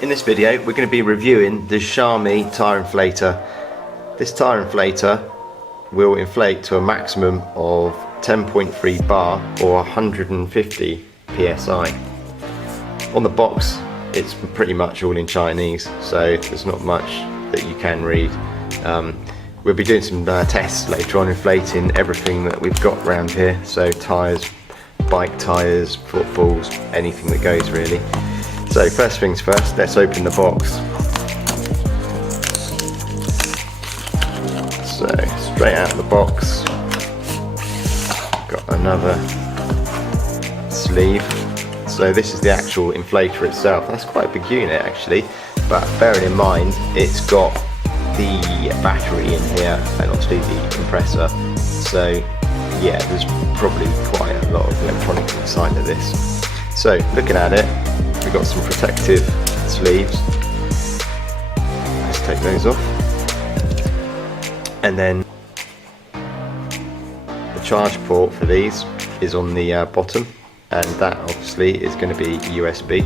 In this video we're going to be reviewing the Xiaomi tire inflator. This tire inflator will inflate to a maximum of 10.3 bar or 150 psi. On the box it's pretty much all in Chinese, so there's not much that you can read. We'll be doing some tests later on, inflating everything that we've got around here, so tyres, bike tyres, footballs, anything that goes really. So first things first, let's open the box. So straight out of the box, got another sleeve. So this is the actual inflator itself. That's quite a big unit actually, but bearing in mind it's got the battery in here and obviously the compressor. So yeah, there's probably quite a lot of electronics inside of this. So looking at it, we've got some protective sleeves. Let's take those off. And then the charge port for these is on the bottom, and that obviously is going to be USB.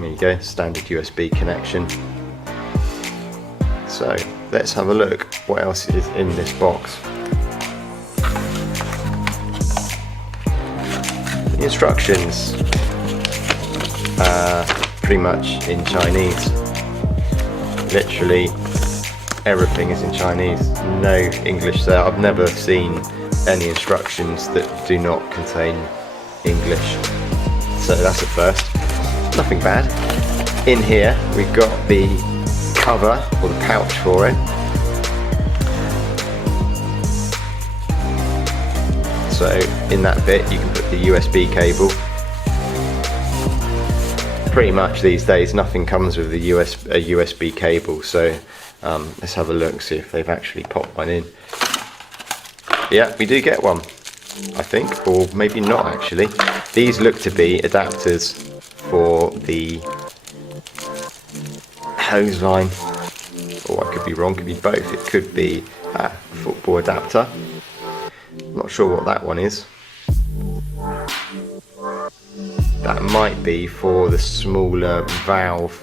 There you go, standard USB connection. So let's have a look what else is in this box. The instructions are pretty much in Chinese. Literally everything is in Chinese, no English there. I've never seen any instructions that do not contain English, so that's a first. Nothing bad. In here we've got the cover or the pouch for it. So in that bit you can put the USB cable. Pretty much these days nothing comes with a USB cable, so let's have a look, see if they've actually popped one in. Yeah, we do get one, I think, or maybe not actually. These look to be adapters for the hose line, or I could be wrong, could be both. It could be a football adapter. I'm not sure what that one is. That might be for the smaller valve,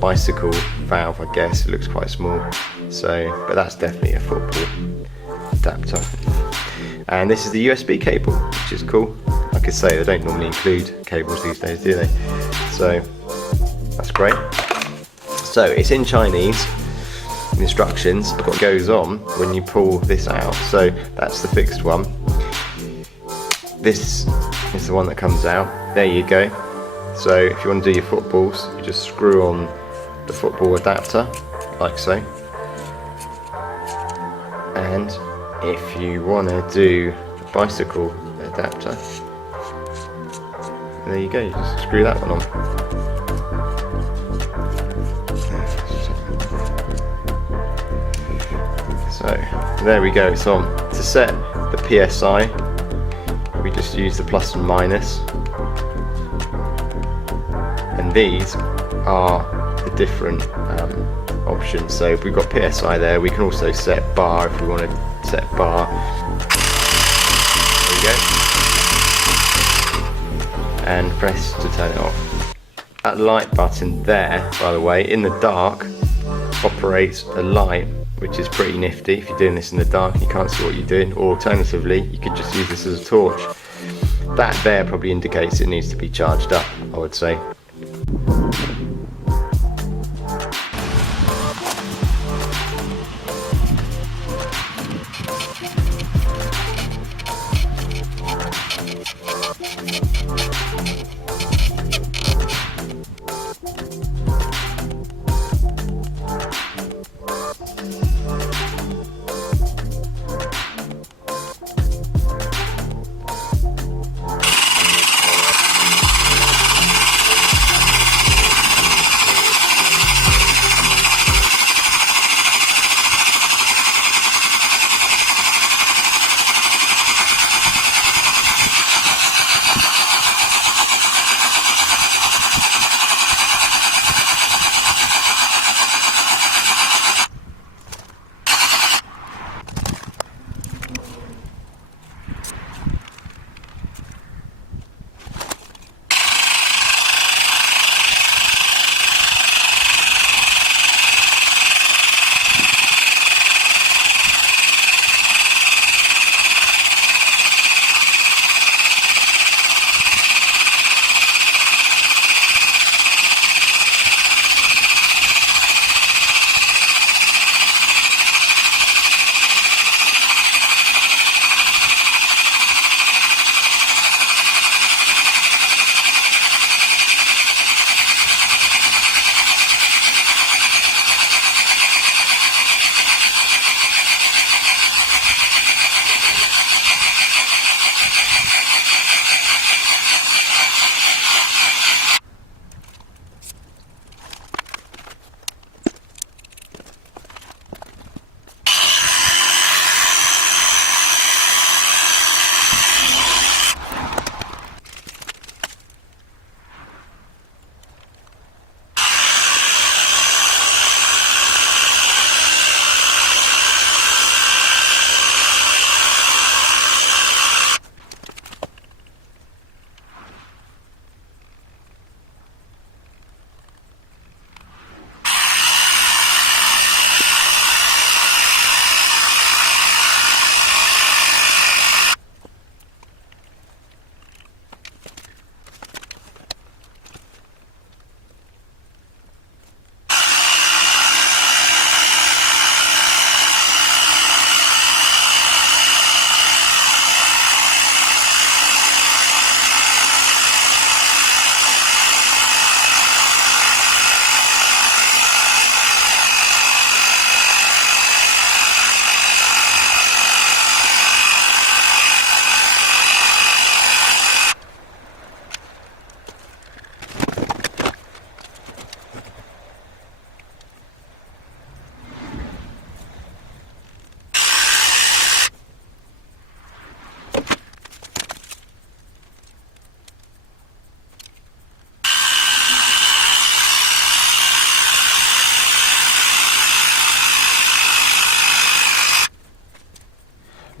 bicycle valve, I guess. It looks quite small, so, but that's definitely a football adapter. And this is the USB cable, which is cool. Like I say, they don't normally include cables these days, do they? So that's great. So it's in Chinese, the instructions, but what goes on when you pull this out. So that's the fixed one. This is the one that comes out. There you go. So if you want to do your footballs, you just screw on the football adapter, like so. And if you want to do the bicycle adapter, there you go, you just screw that one on. So there we go, it's on. To set the PSI, we just use the plus and minus, and these are the different options. So if we've got PSI there, we can also set bar if we want to set bar. There we go. And press to turn it off. That light button there, by the way, in the dark operates a light, which is pretty nifty. If you're doing this in the dark and you can't see what you're doing, or alternatively you could just use this as a torch. That there probably indicates it needs to be charged up, I would say.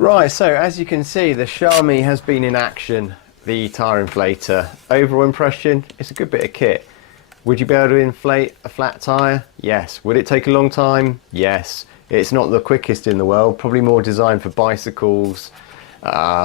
Right, so as you can see, the Xiaomi has been in action, the tyre inflator. Overall impression, it's a good bit of kit. Would you be able to inflate a flat tyre? Yes. Would it take a long time? Yes. It's not the quickest in the world, probably more designed for bicycles,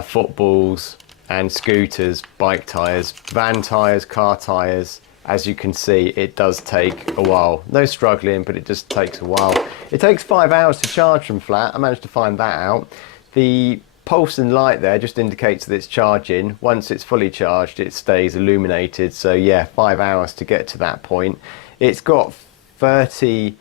footballs and scooters, bike tyres, van tyres, car tyres. As you can see, it does take a while. No struggling, but it just takes a while. It takes 5 hours to charge from flat. I managed to find that out. The pulse and light there just indicates that it's charging. Once it's fully charged, it stays illuminated. So yeah, 5 hours to get to that point. It's got 30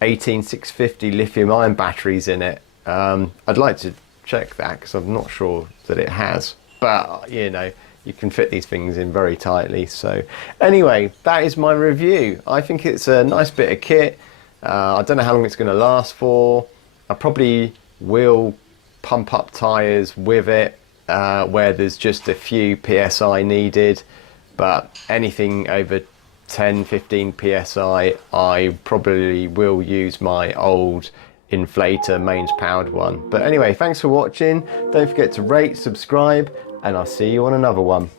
18650 lithium ion batteries in it. I'd like to check that because I'm not sure that it has, but you know, you can fit these things in very tightly. So anyway, that is my review. I think it's a nice bit of kit. I don't know how long it's going to last for. I probably will pump up tyres with it where there's just a few PSI needed, but anything over 10-15 PSI I probably will use my old Inflator mains powered one. But anyway, thanks for watching. Don't forget to rate, subscribe, and I'll see you on another one.